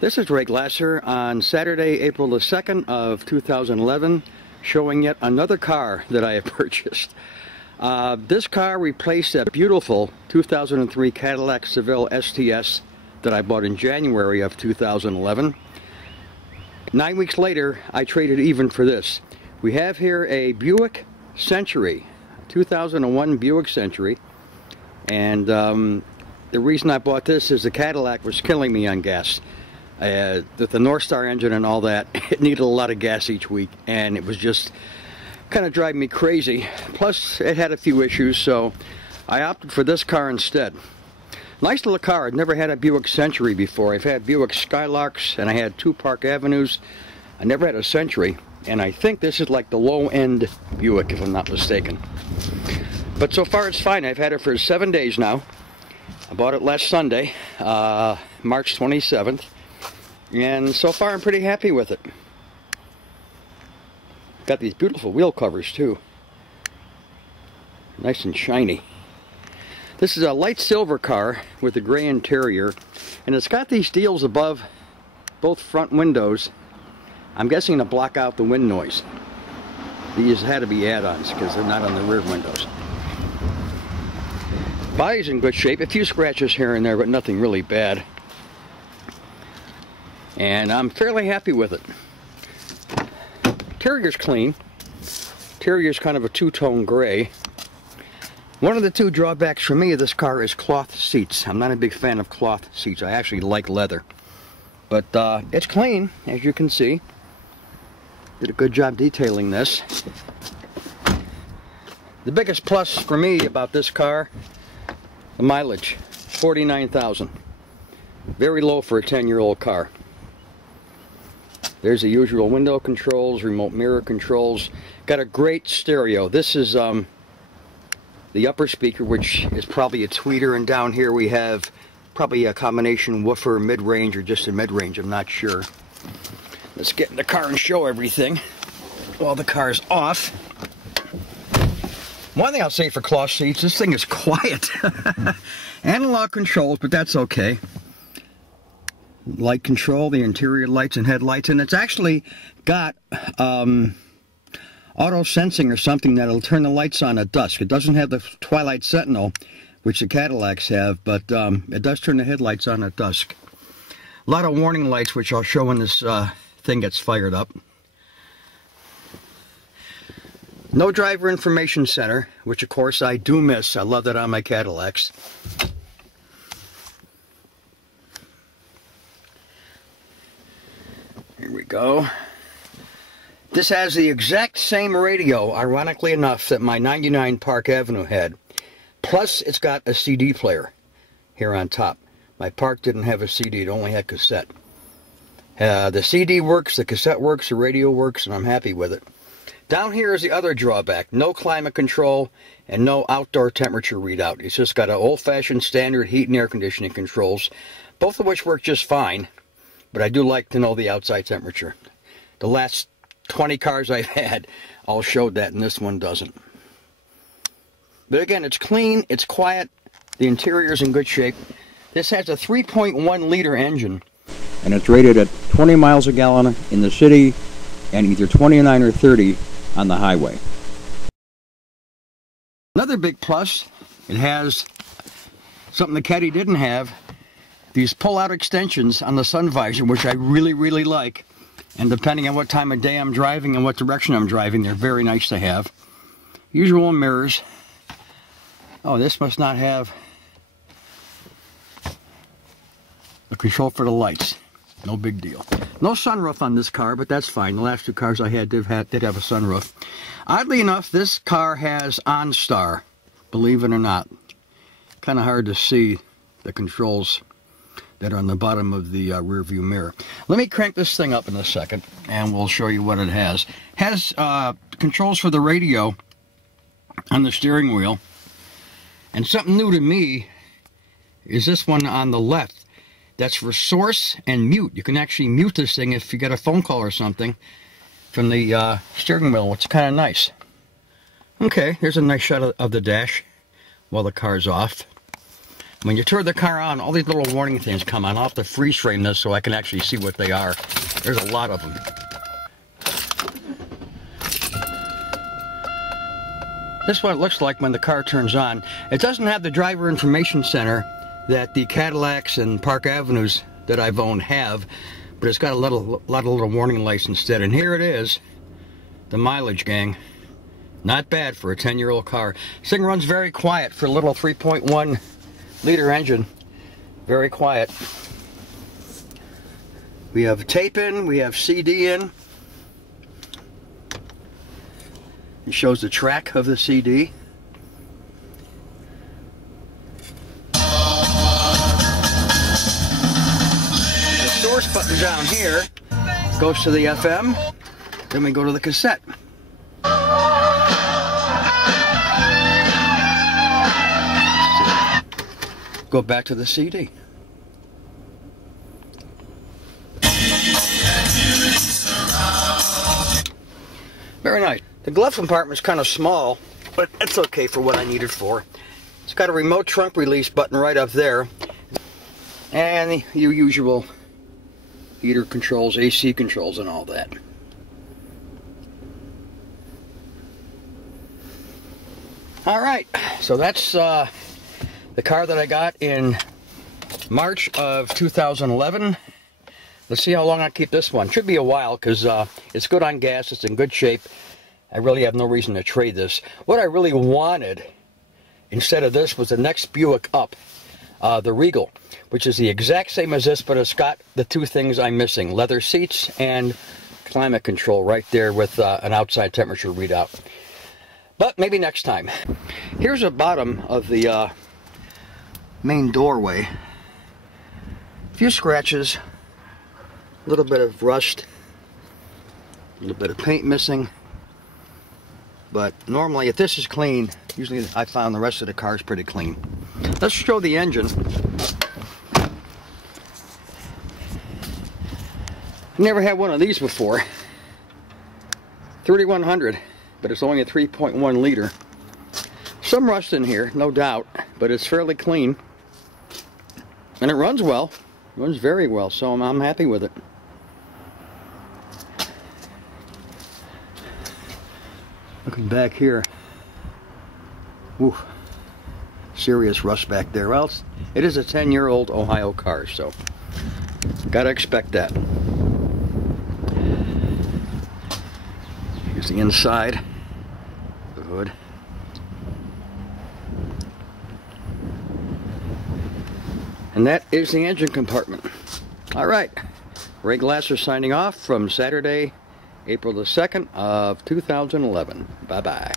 This is Ray Glasser on Saturday, April the 2nd of 2011, showing yet another car that I have purchased. This car replaced a beautiful 2003 Cadillac Seville STS that I bought in January of 2011. 9 weeks later, I traded even for this. We have here a Buick Century, 2001 Buick Century, and the reason I bought this is the Cadillac was killing me on gas. With the North Star engine and all that, it needed a lot of gas each week, and it was just kind of driving me crazy. Plus, it had a few issues, so I opted for this car instead. Nice little car. I'd never had a Buick Century before. I've had Buick Skylarks, and I had two Park Avenues. I never had a Century, and I think this is like the low-end Buick, if I'm not mistaken. But so far, it's fine. I've had it for 7 days now. I bought it last Sunday, March 27th. And so far I'm pretty happy with it. Got these beautiful wheel covers too. Nice and shiny. This is a light silver car with a gray interior. And it's got these deals above both front windows. I'm guessing to block out the wind noise. These had to be add-ons because they're not on the rear windows. Body's in good shape. A few scratches here and there, but nothing really bad. And I'm fairly happy with it. Interior's clean. Interior's kind of a two-tone gray. One of the two drawbacks for me of this car is cloth seats. I'm not a big fan of cloth seats. I actually like leather. But it's clean, as you can see. Did a good job detailing this. The biggest plus for me about this car, the mileage, 49,000. Very low for a 10-year-old car. There's the usual window controls, remote mirror controls. Got a great stereo. This is the upper speaker, which is probably a tweeter, and down here we have probably a combination woofer, mid-range, or just a mid-range. I'm not sure. Let's get in the car and show everything while the car's off. One thing I'll say for cloth seats, this thing is quiet. Analog controls, but that's okay. Light control, the interior lights and headlights, and it's actually got auto sensing or something that'll turn the lights on at dusk. It doesn't have the Twilight Sentinel, which the Cadillacs have, but it does turn the headlights on at dusk. A lot of warning lights, which I'll show when this thing gets fired up. No driver information center, which of course I do miss. I love that on my Cadillacs. Here we go. This has the exact same radio, ironically enough, that my 99 Park Avenue had. Plus, it's got a CD player here on top. My Park didn't have a CD, it only had cassette. The CD works, the cassette works, the radio works, and I'm happy with it. Down here is the other drawback. No climate control and no outdoor temperature readout. It's just got an old-fashioned standard heat and air conditioning controls, both of which work just fine. But I do like to know the outside temperature. The last 20 cars I've had all showed that, and this one doesn't. But again, it's clean, it's quiet, the interior's in good shape. This has a 3.1 liter engine, and it's rated at 20 miles a gallon in the city and either 29 or 30 on the highway. Another big plus, it has something the Caddie didn't have. These pull-out extensions on the sun visor, which I really, really like. And depending on what time of day I'm driving and what direction I'm driving, they're very nice to have. Usual mirrors. Oh, this must not have a control for the lights. No big deal. No sunroof on this car, but that's fine. The last two cars I had did have a sunroof. Oddly enough, this car has OnStar, believe it or not. Kind of hard to see the controls that are on the bottom of the rear view mirror. Let me crank this thing up in a second, and we'll show you what it has. Has controls for the radio on the steering wheel. And something new to me is this one on the left. That's for source and mute. You can actually mute this thing if you get a phone call or something from the steering wheel, which is kind of nice. Okay, here's a nice shot of the dash while the car's off. When you turn the car on, all these little warning things come on. I'll have to freeze frame this so I can actually see what they are. There's a lot of them. This is what it looks like when the car turns on. It doesn't have the driver information center that the Cadillacs and Park Avenues that I've owned have, but it's got a lot of little warning lights instead. And here it is, the mileage, gang. Not bad for a 10-year-old car. This thing runs very quiet for a little 3.1 liter engine. Very quiet. We have tape in, we have CD in. It shows the track of the CD. The source button down here goes to the FM. Then we go to the cassette. Go back to the CD. Very nice. The glove compartment's kind of small, but it's okay for what I need it for. It's got a remote trunk release button right up there. And your usual heater controls, AC controls, and all that. Alright, so that's the car that I got in March of 2011. Let's see how long I keep this one. Should be a while because it's good on gas, it's in good shape. I really have no reason to trade this. What I really wanted instead of this was the next Buick up, the Regal, which is the exact same as this, but it's got the two things I'm missing: leather seats and climate control right there with an outside temperature readout. But maybe next time. Here's the bottom of the main doorway. A few scratches, a little bit of rust, a little bit of paint missing. But normally, if this is clean, usually I found the rest of the car is pretty clean. Let's show the engine. I never had one of these before. 3100, but it's only a 3.1 liter. Some rust in here, no doubt, but it's fairly clean. And it runs well. It runs very well, so I'm happy with it. Looking back here, ooh, serious rust back there. Well, it is a 10-year-old Ohio car, so gotta expect that. Here's the inside of the hood. And that is the engine compartment. All right, Ray Glasser signing off from Saturday, April the 2nd of 2011. Bye-bye.